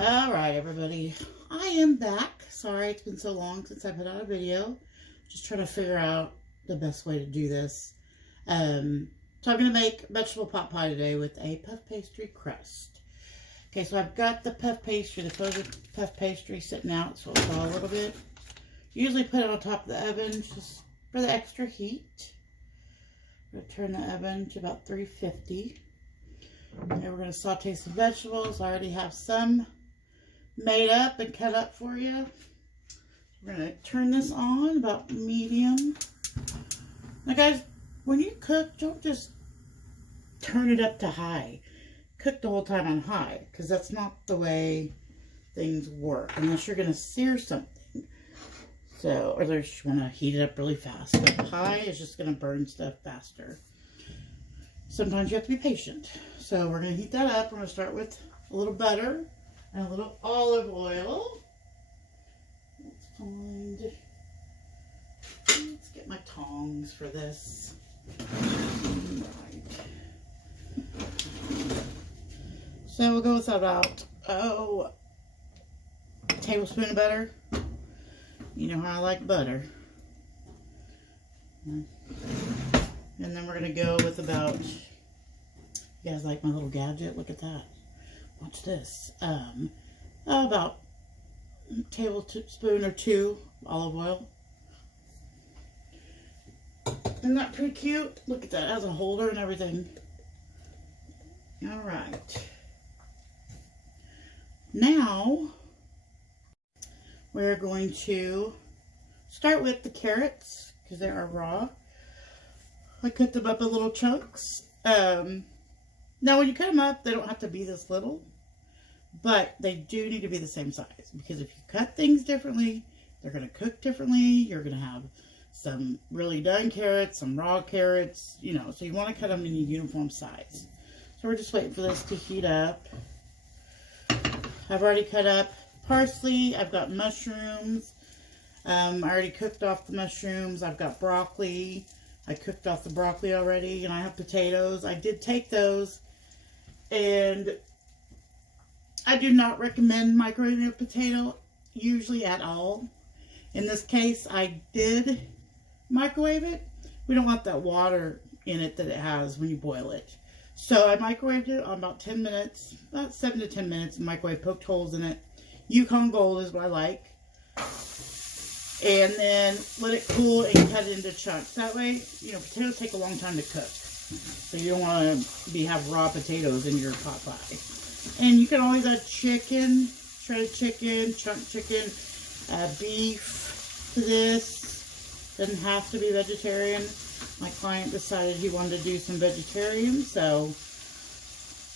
All right, everybody. I am back. Sorry it's been so long since I put out a video. Just trying to figure out the best way to do this. So I'm going to make vegetable pot pie today with a puff pastry crust. Okay, so I've got the puff pastry, the frozen puff pastry sitting out so it'll thaw a little bit. Usually put it on top of the oven just for the extra heat. I'm going to turn the oven to about 350. And we're going to saute some vegetables. I already have some made up and cut up for you. We're going to turn this on about medium. Now guys, when you cook, don't just turn it up to high. Cook the whole time on high, because that's not the way things work unless you're going to sear something. So, or you just want to heat it up really fast. But high is just going to burn stuff faster. Sometimes you have to be patient. So we're going to heat that up. We're going to start with a little butter and a little olive oil. Let's get my tongs for this. Right. So we'll go with about, a tablespoon of butter. You know how I like butter. And then we're going to go with about, you guys like my little gadget? Look at that. Watch this. About a tablespoon or two olive oil. Isn't that pretty cute? Look at that. It has a holder and everything. Alright. Now, we're going to start with the carrots, because they are raw. I cut them up in little chunks. Now, when you cut them up, they don't have to be this little, but they do need to be the same size, because if you cut things differently, they're going to cook differently. You're going to have some really done carrots, some raw carrots, you know, so you want to cut them in a uniform size. So we're just waiting for this to heat up. I've already cut up parsley. I've got mushrooms. I already cooked off the mushrooms. I've got broccoli. I cooked off the broccoli already, and I have potatoes. I did take those, and I do not recommend microwaving a potato usually at all. In this case, I did microwave it. We don't want that water in it that it has when you boil it. So I microwaved it on about 10 minutes, about 7 to 10 minutes. Microwave, poked holes in it. Yukon Gold is what I like. And then let it cool and cut it into chunks. That way, you know, potatoes take a long time to cook. So you don't want to have raw potatoes in your pot pie. And you can always add chicken, shredded chicken, chunk chicken, beef to this. Doesn't have to be vegetarian. My client decided he wanted to do some vegetarian, so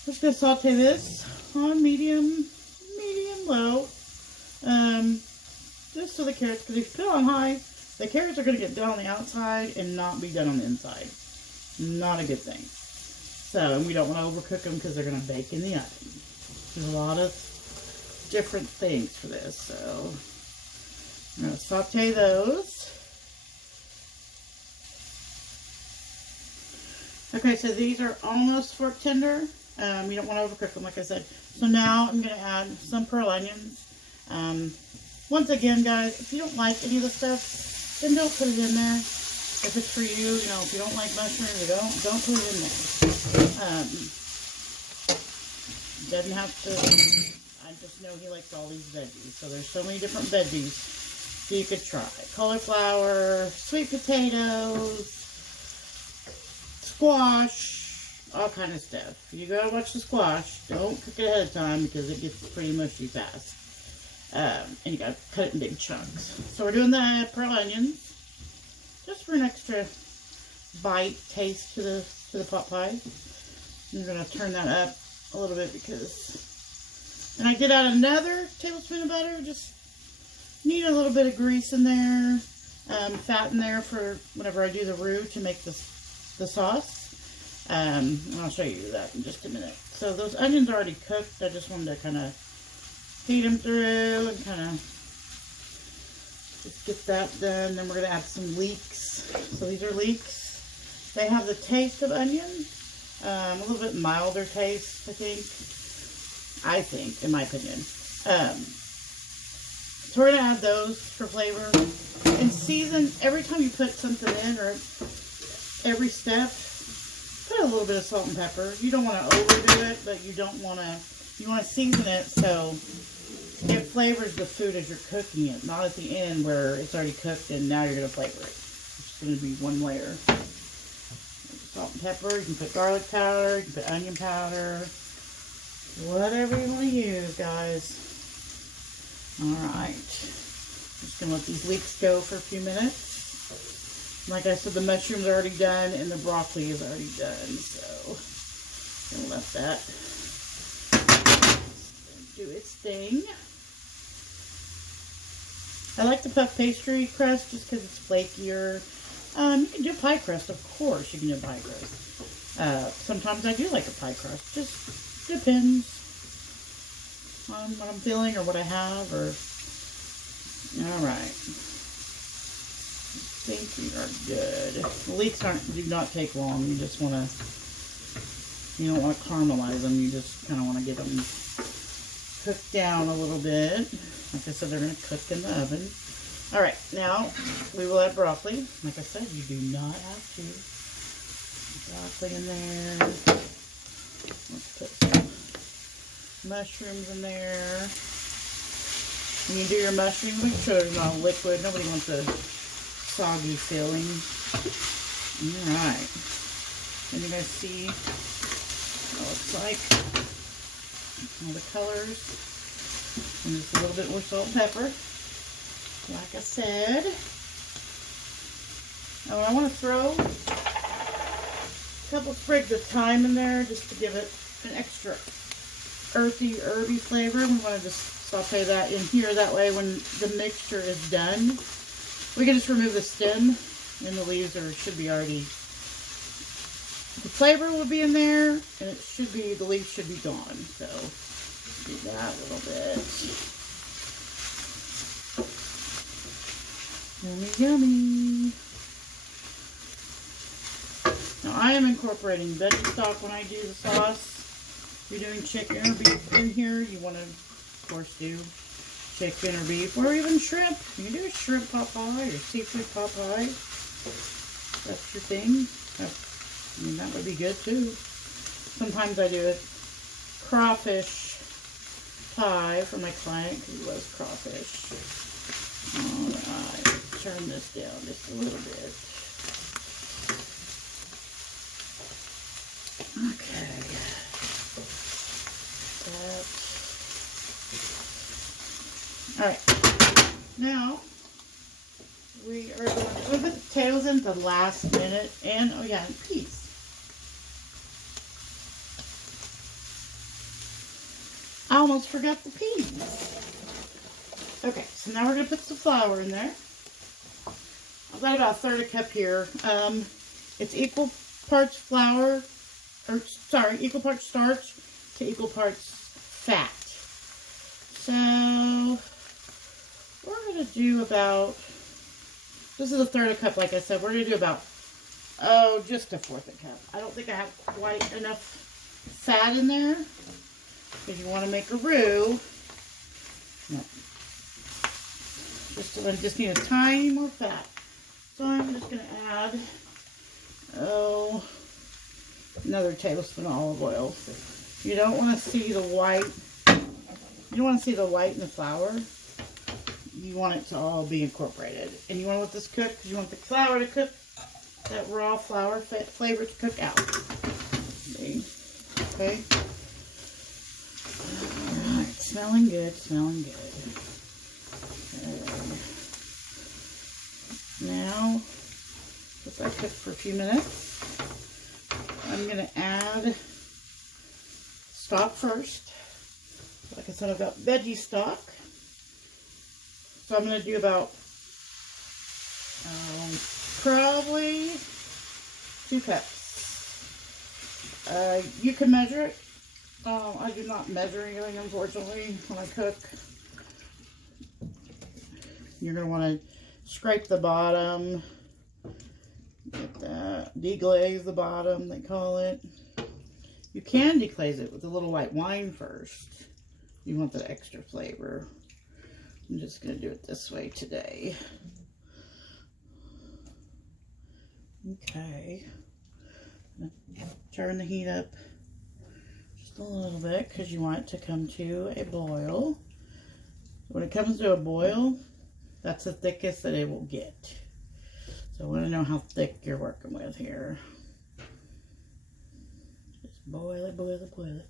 let's go saute this on medium low. Just so the carrots, because if you put it on high, the carrots are going to get done on the outside and not be done on the inside. Not a good thing. So, and we don't want to overcook them because they're going to bake in the oven. There's a lot of different things for this, so I'm going to saute those. Okay, so these are almost fork tender. You don't want to overcook them, like I said. So now I'm going to add some pearl onions. Once again, guys, if you don't like any of the stuff, then don't put it in there. If it's for you, you know, if you don't like mushrooms, don't put it in there. Doesn't have to. I just know he likes all these veggies. So there's so many different veggies you could try. Cauliflower, sweet potatoes, squash, all kind of stuff. You gotta watch the squash. Don't cook it ahead of time because it gets pretty mushy fast. And you gotta cut it in big chunks. So we're doing the pearl onions just for an extra bite taste to the pot pie. I'm gonna turn that up a little bit because, and I did add another tablespoon of butter. Just need a little bit of grease in there, fat in there for whenever I do the roux to make the sauce. And I'll show you that in just a minute. So those onions are already cooked. I just wanted to kind of feed them through and kind of just get that done. Then we're going to add some leeks. So these are leeks. They have the taste of onion, a little bit milder taste, I think, in my opinion. So we're going to add those for flavor. And season, every time you put something in, or every step, put a little bit of salt and pepper. You don't want to overdo it, but you don't want to, you want to season it so it flavors the food as you're cooking it, not at the end where it's already cooked and now you're going to flavor it. It's going to be one layer. Salt and pepper, you can put garlic powder, you can put onion powder, whatever you want to use, guys. Alright, just going to let these leeks go for a few minutes. Like I said, the mushrooms are already done and the broccoli is already done, so I'm going to let that do its thing. I like the puff pastry crust just because it's flakier. You can do pie crust, of course you can do pie crust. Sometimes I do like a pie crust, just depends on what I'm feeling or what I have. Or alright, I think we are good. The leeks do not take long. You just want to, you don't want to caramelize them, you just kind of want to get them cooked down a little bit. Like I said, they're going to cook in the oven. Alright, now we will add broccoli. Like I said, you do not have to. Broccoli in there. Let's put some mushrooms in there. When you do your mushrooms, make sure there's not a liquid. Nobody wants a soggy filling. Alright. And you guys see what it looks like. All the colors. And just a little bit more salt and pepper. Like I said. Oh, I want to throw a couple sprigs of thyme in there just to give it an extra earthy, herby flavor. We want to just saute that in here. That way when the mixture is done, we can just remove the stem and the leaves should be already, the flavor will be in there and it should be, the leaves should be gone. So do that a little bit. Yummy, yummy. Now I am incorporating veggie stock when I do the sauce. If you're doing chicken or beef in here, you want to, of course, do chicken or beef or even shrimp. You can do a shrimp pot pie or seafood pot pie. That's your thing. I mean, that would be good too. Sometimes I do a crawfish pie for my client because he loves crawfish. Alright, turn this down just a little bit. Okay. Alright. Now, we are going to put the potatoes in the last minute. And, oh yeah, and peas. I almost forgot the peas. Okay, so now we're going to put some flour in there. I've got about a third a cup here. It's equal parts flour, equal parts starch to equal parts fat. So, we're going to do about, this is a third a cup, like I said. We're going to do about, just a fourth a cup. I don't think I have quite enough fat in there. If you want to make a roux, no. I just need a tiny more fat. So I'm just going to add, another tablespoon of olive oil. You don't want to see the white. You don't want to see the white in the flour. You want it to all be incorporated. And you want to let this cook because you want the flour to cook, that raw flour flavor to cook out. See? Okay. Alright, smelling good, smelling good. Now, let that cook for a few minutes. I'm going to add stock first. Like I said, I've got veggie stock. So I'm going to do about probably 2 cups. You can measure it. I do not measure anything, unfortunately, when I cook. You're going to want to scrape the bottom, get that, deglaze the bottom, they call it. You can deglaze it with a little white wine first. You want that extra flavor. I'm just going to do it this way today. Okay. Turn the heat up just a little bit because you want it to come to a boil. When it comes to a boil, that's the thickest that it will get. So I want to know how thick you're working with here. Just boil it, boil it, boil it.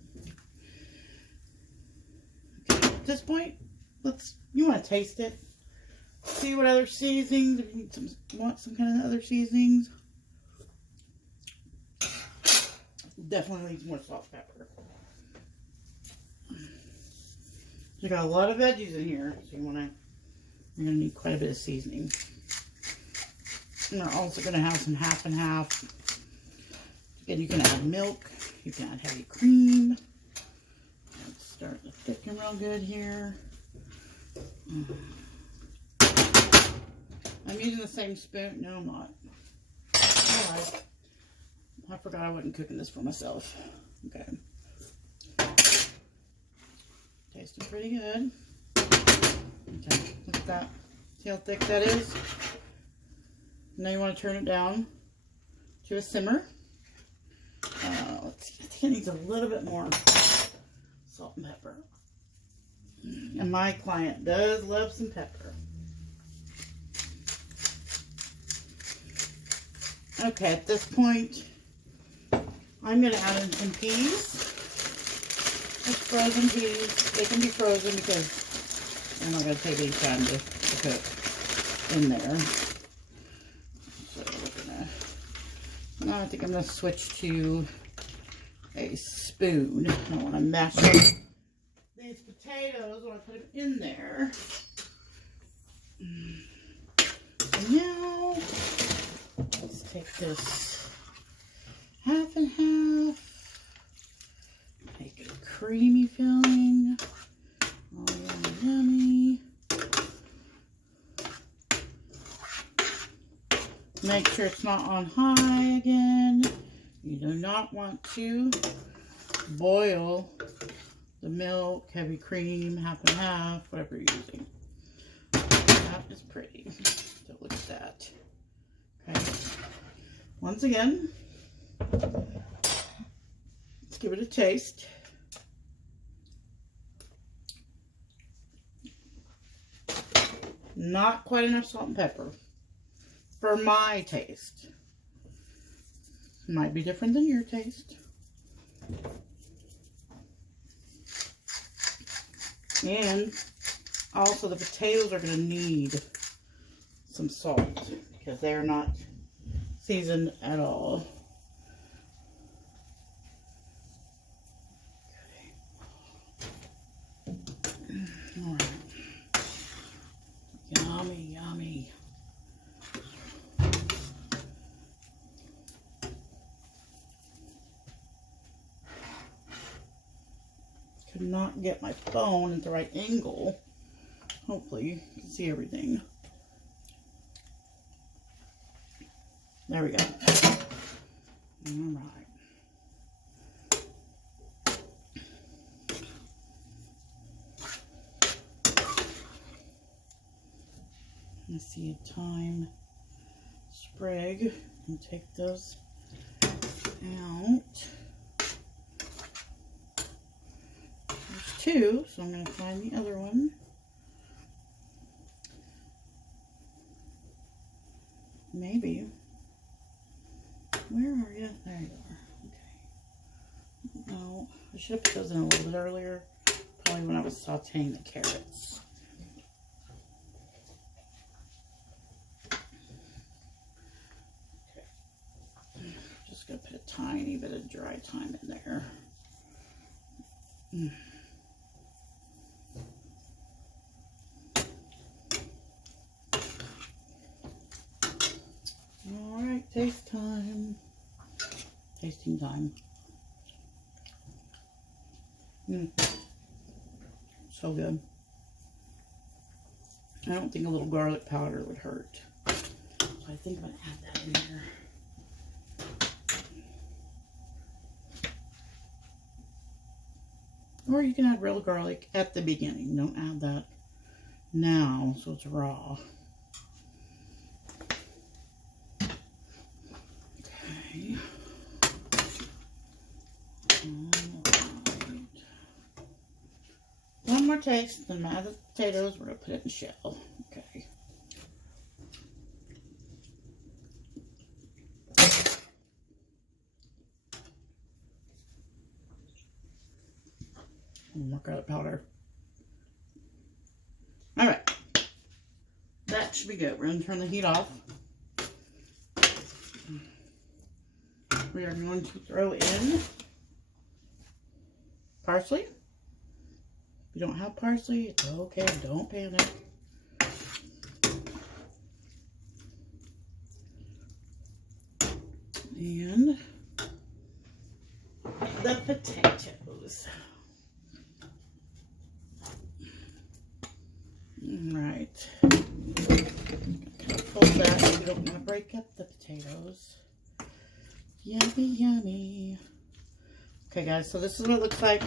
Okay, at this point, you want to taste it. See what other seasonings, if you need want some kind of other seasonings. Definitely needs more salt and pepper. You got a lot of veggies in here, so you're gonna need quite a bit of seasoning. And we're also gonna have some half and half. Again, you can add milk, you can add heavy cream. It's starting to thicken real good here. I'm using the same spoon. No, I'm not. Alright. I forgot I wasn't cooking this for myself. Okay. Tasting pretty good. Okay, look at that. See how thick that is? Now you want to turn it down to a simmer. Let's see. I think it needs a little bit more salt and pepper. And my client does love some pepper. Okay, at this point, I'm going to add in some peas. Just frozen peas. They can be frozen because they're not going to take any time to cook in there. So we're going to, now I think I'm going to switch to a spoon. I want to mash up these potatoes when I put them in there. So now, let's take this half and half. Make it a creamy filling. Oh, yummy, yummy. Make sure it's not on high again. You do not want to boil the milk, heavy cream, half and half, whatever you're using. That is pretty. So look at that. Okay. Once again, let's give it a taste. Not quite enough salt and pepper for my taste. Might be different than your taste. And also the potatoes are going to need some salt because they're not seasoned at all. Okay. All right. Yummy, yummy. Could not get my phone at the right angle. Hopefully you can see everything. There we go. All right. Let's see a thyme sprig and take those out. There's two, so I'm going to find the other one. Maybe. Where are you? There you are. Okay. No, I should have put those in a little bit earlier. Probably when I was sauteing the carrots. Okay. Just going to put a tiny bit of dry thyme in there. Alright, taste time. Tasting time. So good. I don't think a little garlic powder would hurt. So I think I'm going to add that in there. Or you can add real garlic at the beginning. Don't add that now, so it's raw. Okay. Alright. One more taste, then add the potatoes. We're going to put it in shell. Okay. One more garlic powder. Alright. That should be good. We're going to turn the heat off. We are going to throw in parsley. If you don't have parsley, it's okay. Don't panic. And the potatoes. Alright. Kind of fold that so we don't want to break up the potatoes. Yummy, yummy. Okay, guys, so this is what it looks like.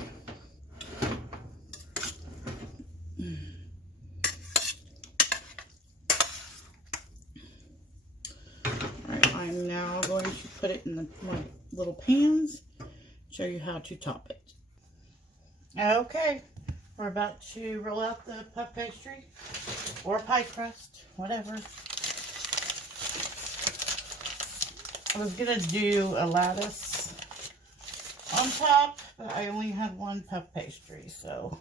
Alright, I'm now going to put it in my little pans, show you how to top it. Okay, we're about to roll out the puff pastry or pie crust, whatever. I was going to do a lattice on top, but I only had one puff pastry, so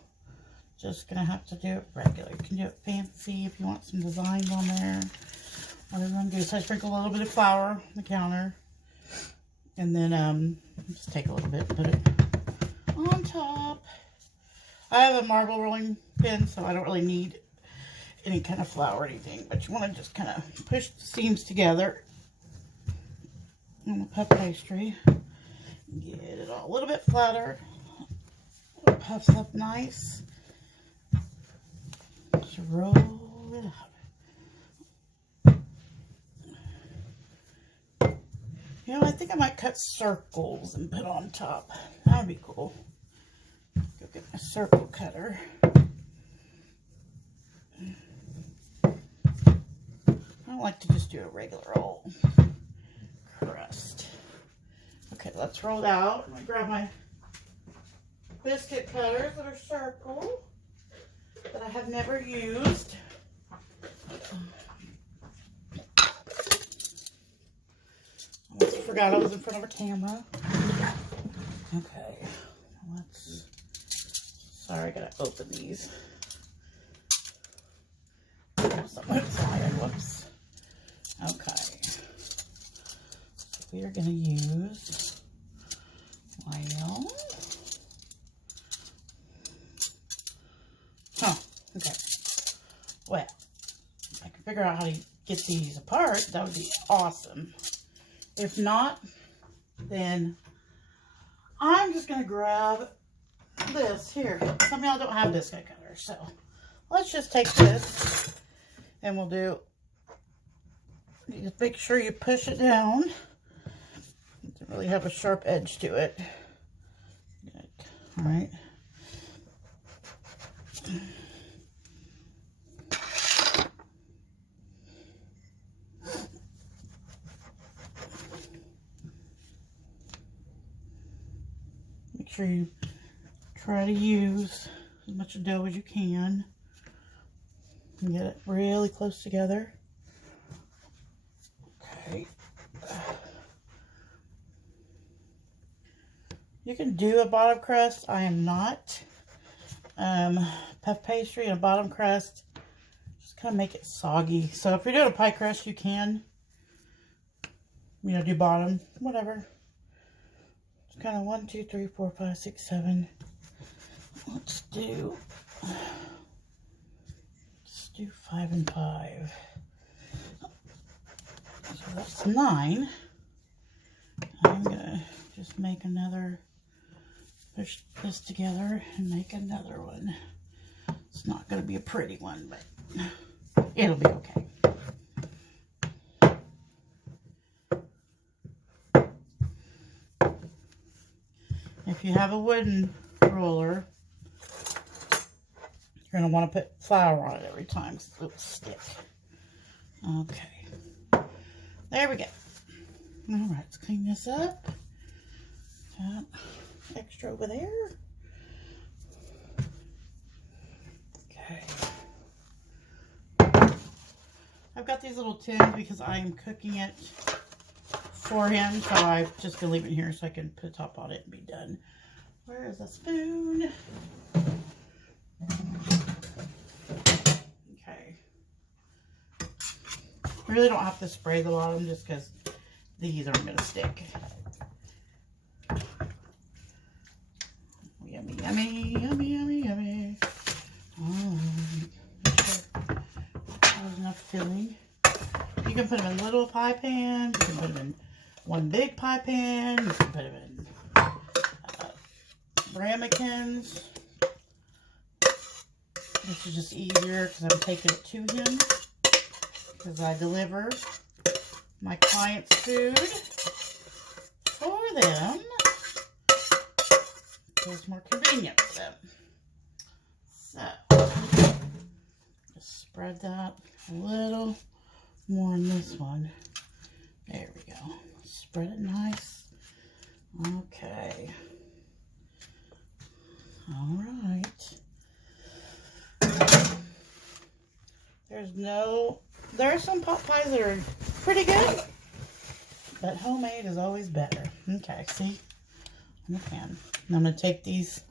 just going to have to do it regular. You can do it fancy if you want some designs on there. Whatever you want to do. So I sprinkle a little bit of flour on the counter, and then just take a little bit, put it on top. I have a marble rolling pin, so I don't really need any kind of flour or anything, but you want to just kind of push the seams together on the puff pastry. Get it all a little bit flatter. It puffs up nice. Just roll it out. You know, I think I might cut circles and put on top. That would be cool. Go get my circle cutter. I don't like to just do a regular old crust. Okay, let's roll it out. I'm going to grab my biscuit cutters that are circle that I have never used. I forgot I was in front of a camera. Okay, let's, sorry, I gotta open these. Something inside, whoops. Okay. So we are gonna use oil. Huh, okay. Well, if I can figure out how to get these apart, that would be awesome. If not, then I'm just going to grab this here. Some of y'all don't have biscuit cutters, so let's just take this and we'll do, you just make sure you push it down. It doesn't really have a sharp edge to it. Good. All right. Make sure you try to use as much dough as you can and get it really close together. Okay. You can do a bottom crust. I am not. Puff pastry and a bottom crust just kind of make it soggy. So if you're doing a pie crust, you can, you know, do bottom, whatever. It's kind of 1, 2, 3, 4, 5, 6, 7. Let's do 5 and 5. So that's 9. I'm gonna just make another, push this together and make another one. It's not gonna be a pretty one, but it'll be okay. If you have a wooden roller, You're going to want to put flour on it every time because it will stick. Okay. There we go. All right, let's clean this up. That extra over there. Okay. I've got these little tins because I'm cooking it for him, so I'm just going to leave it here so I can put a top on it and be done. Where is the spoon? Okay. I really don't have to spray the bottom just because these aren't going to stick. Yummy, yummy, yummy, yummy, yummy. Make sure there's enough filling. You can put them in little pie pans. You can put them in one big pie pan. You can put them in ramekins. This is just easier because I'm taking it to him because I deliver my clients' food for them. It's more convenient for them. So, just spread that a little more in this one. There we go. Spread it nice. Okay. All right. There are some pot pies that are pretty good, but homemade is always better. Okay, see? In the pan. And I'm going to take these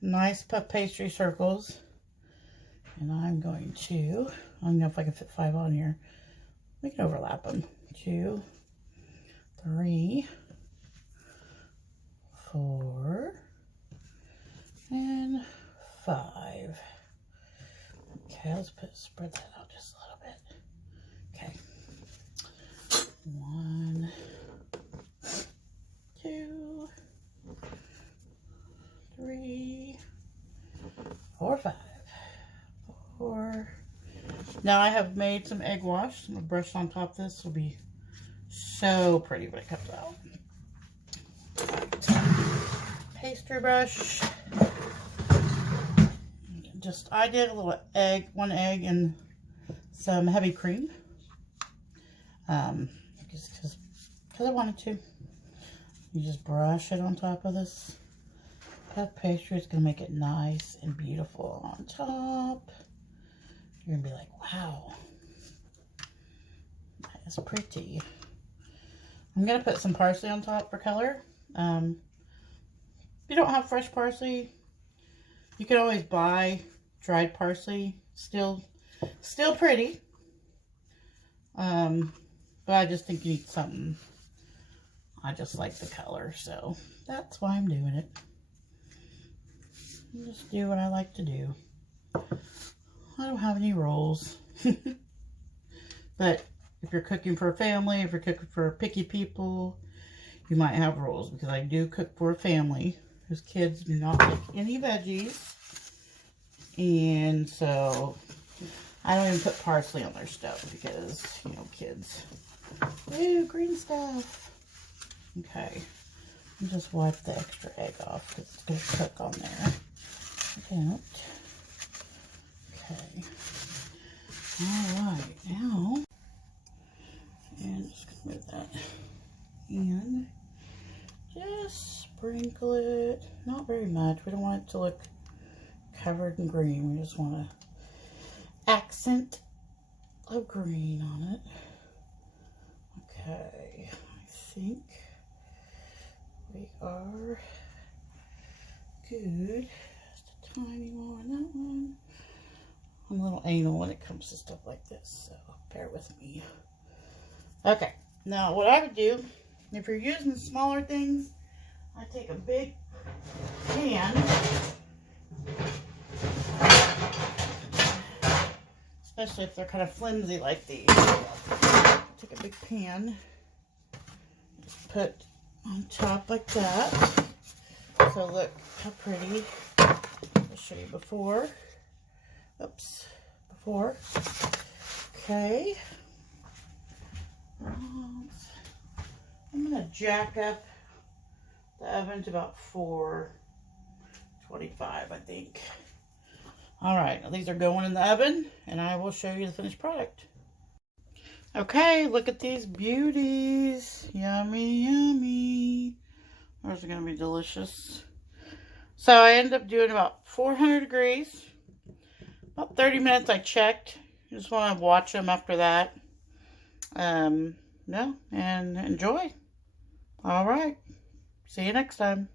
nice puff pastry circles, and I'm going to, I don't know if I can fit 5 on here. We can overlap them. 2, 3, 4, and 5. Okay, let's spread that out just a little bit. Okay. 1, 2, 3, 4, 5. 4. Now I have made some egg wash. I'm going to brush on top of this. This will be so pretty when it comes out. Pastry brush. I did a little egg, 1 egg and some heavy cream. Just because I wanted to. You just brush it on top of this puff pastry. It's going to make it nice and beautiful on top. You're going to be like, wow, that is pretty. I'm going to put some parsley on top for color. If you don't have fresh parsley, you can always buy dried parsley. Still pretty. But I just think you need something. I just like the color, so that's why I'm doing it. Just do what I like to do. I don't have any rules. But if you're cooking for a family, if you're cooking for picky people, you might have rules, because I do cook for a family whose kids do not like any veggies. And so I don't even put parsley on their stuff because, you know, kids. Ooh, green stuff. Okay. Just wipe the extra egg off because it's going to cook on there. Don't. Okay. Alright, now, and just going to move that. And just sprinkle it. Not very much. We don't want it to look covered in green. We just want to accent of green on it. Okay, I think we are good. Just a tiny more on that one. I'm a little anal when it comes to stuff like this, so bear with me. Okay, now what I would do, if you're using smaller things, I take a big pan, especially if they're kind of flimsy like these. Take a big pan, just put on top like that. So look how pretty. I'll show you before. Oops, before. Okay. I'm going to jack up the oven to about 425, I think. All right, these are going in the oven, and I will show you the finished product. Okay, look at these beauties. Yummy, yummy. Those are going to be delicious. So I ended up doing about 400 degrees. About 30 minutes I checked. Just want to watch them after that. Yeah, and enjoy. All right. See you next time.